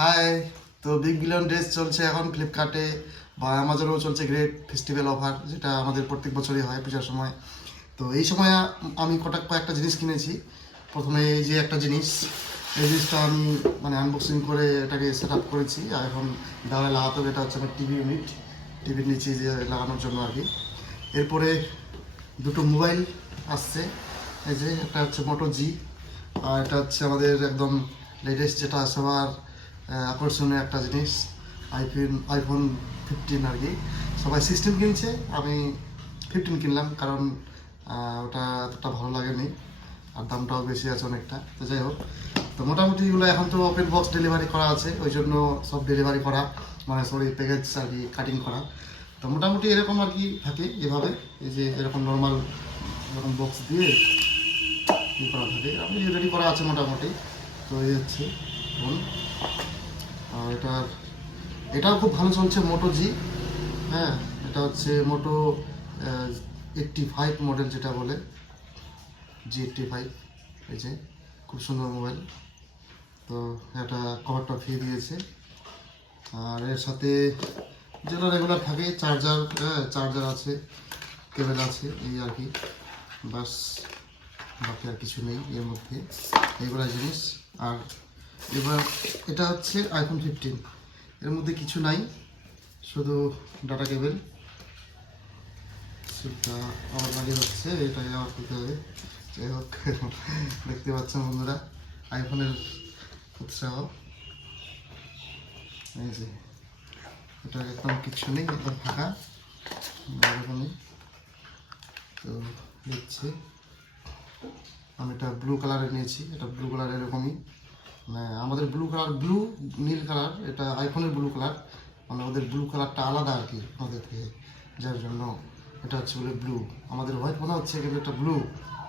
High তো big billion dress চলছে এখন ফ্লিপকার্টে বা অ্যামাজনেও চলছে গ্রেট ফেস্টিভ্যাল অফার যেটা আমাদের প্রত্যেক বছরই হয় পূজার সময়। তো এই সময় আমি কটা কয়েকটা জিনিস কিনেছি। প্রথমে এই যে একটা জিনিস, এই জিনিসটা আমি মানে আনবক্সিং করে এটাকে সেট আপ করেছি। আর এখন দেওয়ালে লাগাতে হবে এটা হচ্ছে আমার টিভি ইউনিট টিভির নিচে যে লাগানোর জন্য আর কি। এরপরে দুটো মোবাইল আসছে। এই যে একটা হচ্ছে মোটো জি আর এটা হচ্ছে আমাদের একদম লেটেস্ট যেটা সবার আকর্ষণীয় একটা জিনিস আইফোন আইফোন ফিফটিন আর কি। সবাই সিক্সটিন কিনছে, আমি ফিফটিন কিনলাম কারণ ওটা এতটা ভালো লাগেনি আর দামটাও বেশি আছে অনেকটা। তো যাই হোক, তো মোটামুটি এগুলো এখন তো ওপেন বক্স ডেলিভারি করা আছে, ওই জন্য সব ডেলিভারি করা মানে সরি প্যাকেজ আর কি কাটিং করা। তো মোটামুটি এরকম আর কি থাকে এভাবে, এই যে এরকম নর্মাল এরকম বক্স দিয়ে ই করা থাকে আপনি রেডি করা আছে মোটামুটি। তো এই হচ্ছে আর এটার এটাও খুব ভালো চলছে মোটো জি হ্যাঁ? এটা হচ্ছে মোটো এইটটি ফাইভ মডেল যেটা বলে জি এইটটি ফাইভ এই যে, খুব সুন্দর মোবাইল তো এটা কভারটা ফ্রি দিয়েছে। আর এর সাথে যেটা রেগুলার থাকে চার্জার হ্যাঁ চার্জার আছে কেবেল আছে, এই আর কি। বাস বাকি আর কিছু নেই এর মধ্যে। এইগুলা জিনিস। আর এবার এটা হচ্ছে আইফোন ফিফটিন এর মধ্যে কিছু নাই, শুধু ডাটা কেবেল সেটা আবার লাগিয়ে হচ্ছে, এটাই আবার করতে হবে। যাই হোক, দেখতে পাচ্ছেন বন্ধুরা আইফোনের উৎসাহ যে, এটা একদম কিছু নেই, একদম ফাঁকা। এরকমই তো দেখছি, আমি এটা ব্লু কালারে নিয়েছি, এটা ব্লু কালার এরকমই। আমাদের ব্লু কালার ব্লু নীল কালার এটা আইফোনের ব্লু কালার মানে ওদের ব্লু কালারটা আলাদা আর কি আমাদের থেকে, যার জন্য এটা হচ্ছে বলে ব্লু আমাদের হোয়াইট মনে হচ্ছে কিন্তু এটা ব্লু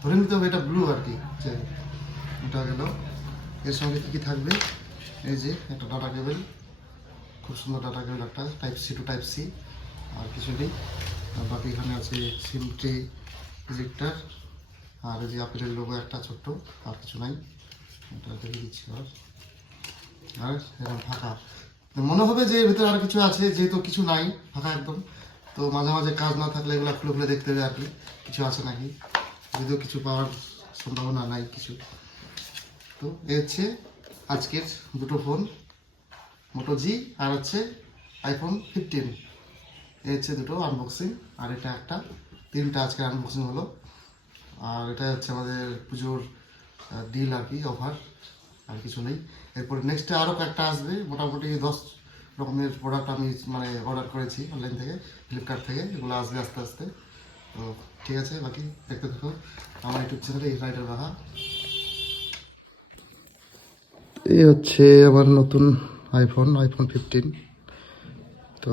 ধরে নিতে হবে এটা ব্লু আর কি, যে এটা গেল। এর সঙ্গে কী কী থাকবে? এই যে একটা ডাটা কেবেল খুব সুন্দর ডাটা কেবেল একটা type C to type C আর কিছু নেই। বাকি এখানে আছে সিম ট্রি ইজেক্টার আর এই যে আপেলের লোগো একটা ছোট্ট, আর কিছু নাই। আর ফাঁকা মনে হবে যে এর ভিতরে আর কিছু আছে, যেহেতু কিছু নাই ফাঁকা একদম। তো মাঝে মাঝে কাজ না থাকলে এগুলো খুলে খুলে দেখতে হবে আর কি, কিছু আছে নাকি? যদিও কিছু পাওয়ার সম্ভাবনা নাই কিছু। তো এ হচ্ছে আজকের দুটো ফোন মোটো জি আর হচ্ছে আইফোন ফিফটিন এ হচ্ছে দুটো আনবক্সিং আর এটা একটা। তিনটা আজকে আনবক্সিং হলো। আর এটা হচ্ছে আমাদের পুজোর ডিল আর কি অফার আর কিছু নেই। এরপরে নেক্সটে আরও কয়েকটা আসবে, মোটামুটি দশ রকমের প্রোডাক্ট আমি মানে অর্ডার করেছি অনলাইন থেকে ফ্লিপকার্ট থেকে, এগুলো আসবে আস্তে আস্তে। তো ঠিক আছে, বাকি দেখতে থাকো। আমার ইউটিউব চ্যানেলে রাইডার বাহা। এই হচ্ছে আমার নতুন আইফোন আইফোন ফিফটিন তো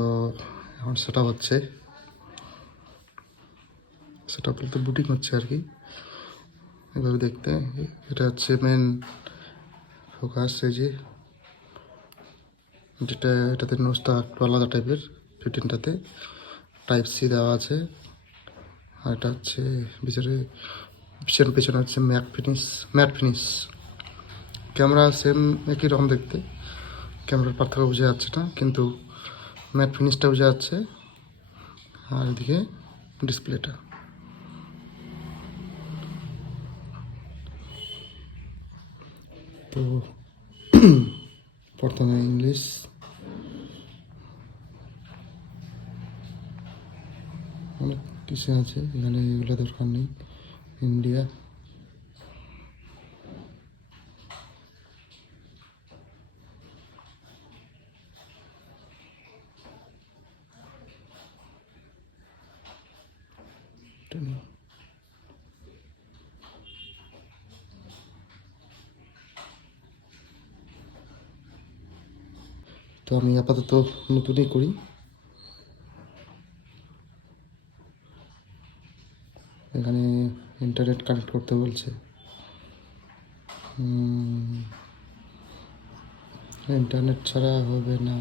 এখন সেটা হচ্ছে। সেটা বলতে বুটিং হচ্ছে আর কি। এভাবে দেখতে। এটা হচ্ছে মেন ফোকাস এই যে যেটা, এটাতে নোজটা একটু আলাদা টাইপের ফিফটিনটাতে টাইপ সি দেওয়া আছে। আর এটা হচ্ছে ভিতরে, পিছনে, পেছনে হচ্ছে matte finish matte finish camera same একই রকম দেখতে। ক্যামেরার পার্থক্য বোঝা যাচ্ছে না, কিন্তু ম্যাট ফিনিশটা বোঝা যাচ্ছে। আর এদিকে ডিসপ্লেটা তো প্রথমে ইংলিশ। অনেক কিছু আছে এখানে এগুলো দরকার নেই। ইন্ডিয়া এটা নেই। তো আমি আপাতত নতুনই করি। এখানে ইন্টারনেট কানেক্ট করতে বলছে। ইন্টারনেট ছাড়া হবে না।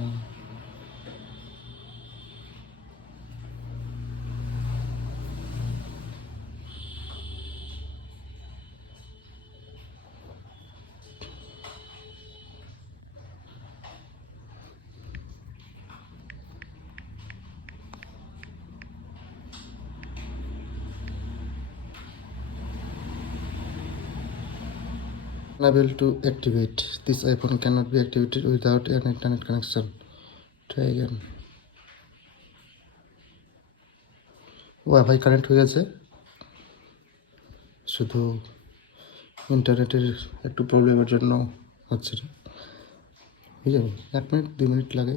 Unable to activate this iphone cannot be activated without an internet connection try again wifi connect হয়ে গেছে শুধু ইন্টারনেটের একটু প্রবলেমের জন্য হচ্ছে না হয়ে যাবে এক মিনিট দুই মিনিট লাগে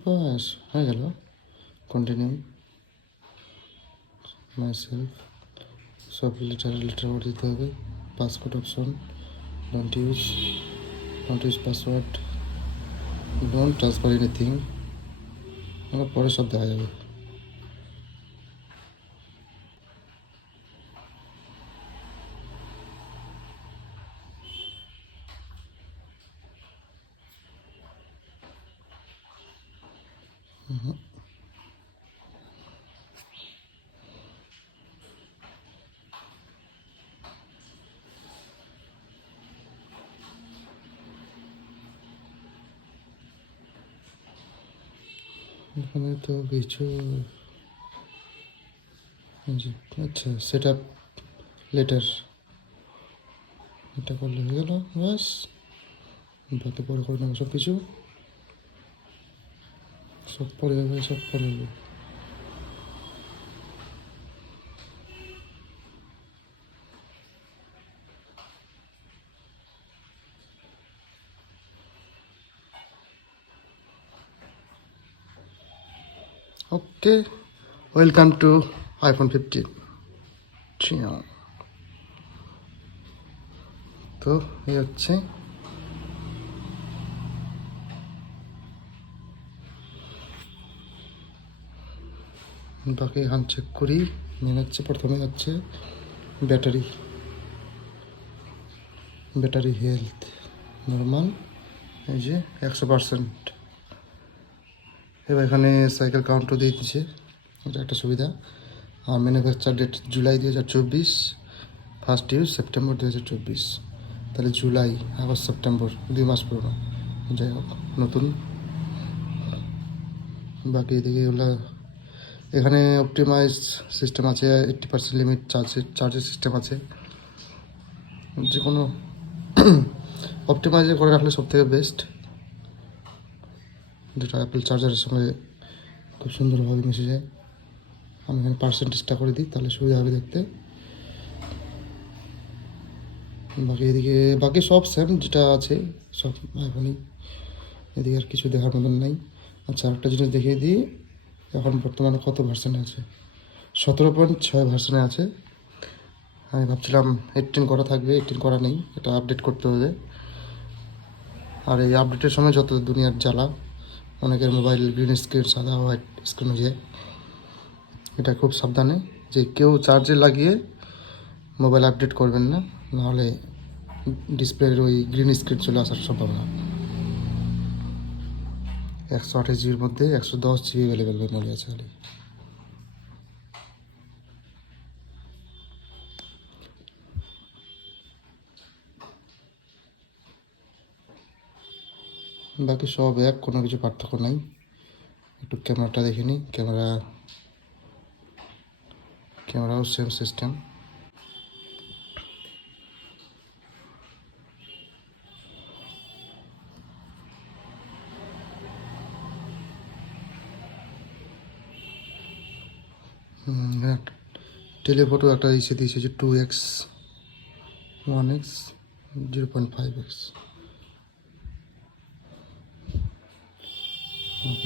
বাস হয়ে গেল। কন্টিনিউ মাই সেলফ সব লেটার লেটার করে দিতে হবে। Password option don't use don't use password don't transfer anything পরে সব দেখা যাবে। এখানে তো কিছু আচ্ছা সেট আপ লেটার এটা করলে হয়ে গেল বাস বাকি পরে করে নেব সব কিছু সব পরে হবে সব পরে হবে okay welcome to iPhone fifteen তো এই হচ্ছে বাকি হান চেক করি মেন হচ্ছে প্রথমে হচ্ছে ব্যাটারি ব্যাটারি হেলথ নর্মাল এই যে একশো পার্সেন্ট এবার এখানে সাইকেল কাউন্টও দিয়ে দিচ্ছে, এটা একটা সুবিধা। আর ম্যানুফ্যাকচার ডেট জুলাই দু হাজার চব্বিশ ফার্স্ট ইউজ সেপ্টেম্বর দু হাজার চব্বিশ। তাহলে জুলাই, আগস্ট, সেপ্টেম্বর, দুই মাস পুরনো। যাই হোক, নতুন। বাকি এদিকে এগুলো এখানে অপটিমাইজ সিস্টেম আছে এইট্টি পার্সেন্ট লিমিট চার্জের চার্জের সিস্টেম আছে। যে কোনো অপটিমাইজে করে রাখলে সব থেকে বেস্ট যেটা অ্যাপেল চার্জারের সঙ্গে খুব সুন্দরভাবে মিশে যায়। আমি এখানে পার্সেন্টেজটা করে দিই, তাহলে সুবিধা হবে দেখতে। বাকি এদিকে, বাকি সব সেম যেটা আছে, সব এখনই। এদিকে আর কিছু দেখার মতন নাই। আচ্ছা আরেকটা জিনিস দেখিয়ে দিই। এখন বর্তমানে কত ভার্সনে আছে? সতেরো পয়েন্ট ছয় ভার্সনে আছে। আমি ভাবছিলাম এইটিন করা থাকবে এইটিন করা নেই। এটা আপডেট করতে হবে। আর এই আপডেটের সময় যত দুনিয়ার জ্বালা, অনেকের মোবাইল গ্রিন স্ক্রিন সাদা হোয়াইট স্ক্রিন হয়ে এটা খুব সাবধানে যে কেউ চার্জে লাগিয়ে মোবাইল আপডেট করবেন না, নাহলে ডিসপ্লের ওই গ্রিন স্ক্রিন চলে আসার সম্ভাবনা। একশো আঠাশ জিবির মধ্যে একশো দশ জিবি অ্যাভেলেবেল মেমোরি আছে খালি। বাকি সব এক, কোনো কিছু পার্থক্য নাই। একটু ক্যামেরাটা দেখে নিই। ক্যামেরা, ক্যামেরাও সেম সিস্টেম টেলিফোটো একটা এসে দিয়েছে যে two X one X zero point five X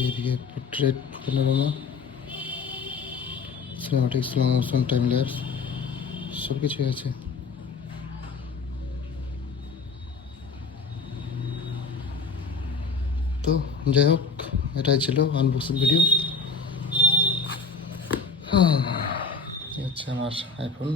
এদিকে portrait panorama cinematic slow motion time lapse সব কিছুই আছে। তো যাই হোক, এটাই ছিল আনবক্সিং ভিডিও হচ্ছে আমার আইফোন